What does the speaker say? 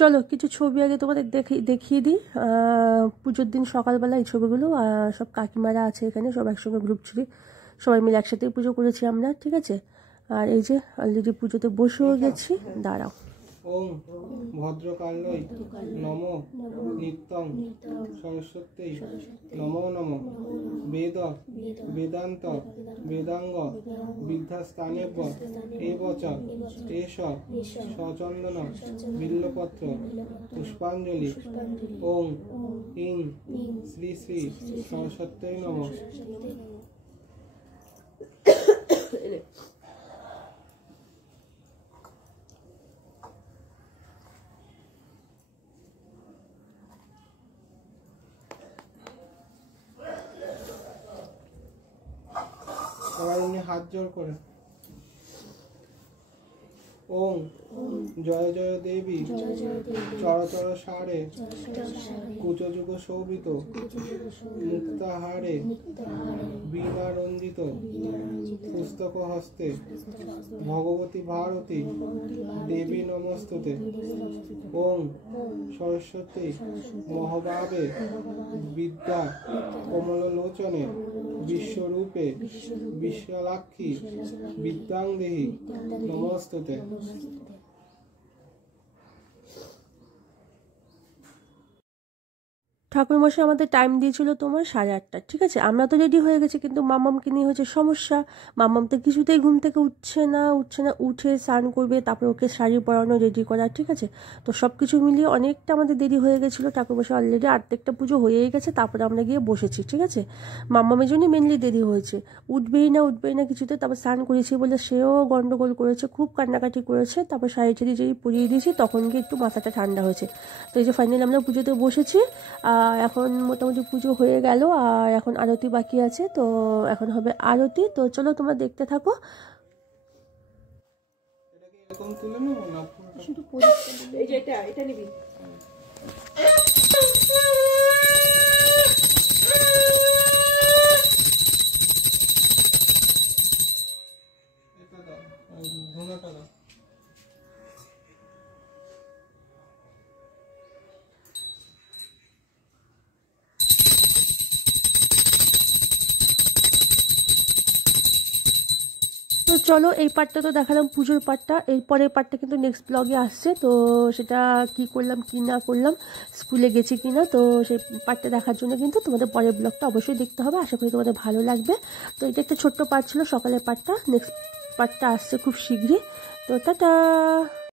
চলো কিছু ছবি আগে তোমাদের দেখিয়ে দিই। পুজোর দিন সকালবেলা এই ছবিগুলো, সব কাকিমারা আছে এখানে, সব একসঙ্গে গ্রুপ ছবি, সবাই মিলে একসাথেই পুজো করেছি আমরা, ঠিক আছে। আর এই যে অলরেডি পুজোতে বসেও গেছি। দাঁড়াও। ওম ভদ্রকাল্যই নম নিত্যং সরস্বত্যৈ নমো নমঃ বেদ বেদান্ত বেদাঙ্গ বিদ্যাস্থানেভ্য এব চ এষ সচন্দন বিল্লপত্র পুষ্পাঞ্জলি ওম ইং শ্রী শ্রী সরস্বত্যৈ নমঃ। সবাই এমনি হাত জোর করে ওম জয় জয় দেবী চরচর সারে কুচযুগ শোভিত মুক্তাহারে বীণা রঞ্জিত পুস্তক হস্তে ভগবতী ভারতী দেবী নমস্তুতে। ওম সরস্বতী মহাভাবে বিদ্যা কমললোচনে বিশ্বরূপে বিশালাক্ষী বিদ্যাং দেহি নমস্তুতে। ঠাকুরমশাই আমাদের টাইম দিয়েছিল তোমার 8:30, ঠিক আছে। আমরা তো রেডি হয়ে গেছি, কিন্তু মাম্মামকে নিয়ে হচ্ছে সমস্যা। মাম্মাম তো কিছুতেই ঘুম থেকে উঠছে না, উঠে স্নান করবে, তারপরে ওকে শাড়ি পরানো, রেডি করা, ঠিক আছে। তো সব কিছু মিলিয়ে অনেকটা আমাদের দেরি হয়ে গেছিলো। ঠাকুরমশাই অলরেডি অর্ধেকটা পুজো হয়েই গেছে, তারপরে আমরা গিয়ে বসেছি, ঠিক আছে। মাম্মামের জন্যই মেনলি দেরি হয়েছে, উঠবেই না কিছুতে। তারপর স্নান করেছি বলে সেও গন্ডগোল করেছে, খুব কান্নাকাটি করেছে। তারপর শাড়ি টাড়ি যেই পরিয়ে দিয়েছি তখন গিয়ে একটু মাথাটা ঠান্ডা হয়েছে। তো এই যে ফাইনালি আমরা পুজোতে বসেছি। এখন মোটামুটি পুজো হয়ে গেল, আর এখন আরতি বাকি আছে। তো এখন হবে আরতি, তো চলো তোমরা দেখতে থাকো। এটা নিবি। তো চলো, এই পার্টটা তো দেখালাম পুজোর পার্টটা। এরপরের পার্টটা কিন্তু নেক্সট ব্লগে আসছে। তো সেটা কি করলাম কি না করলাম, স্কুলে গেছি কি না, তো সেই পার্টটা দেখার জন্য কিন্তু তোমাদের পরের ব্লগটা অবশ্যই দেখতে হবে। আশা করি তোমাদের ভালো লাগবে। তো এটা একটা ছোট্ট পার্ট ছিল সকালের পার্টটা, নেক্সট পার্টটা আসছে খুব শীঘ্রই। তো টাটা।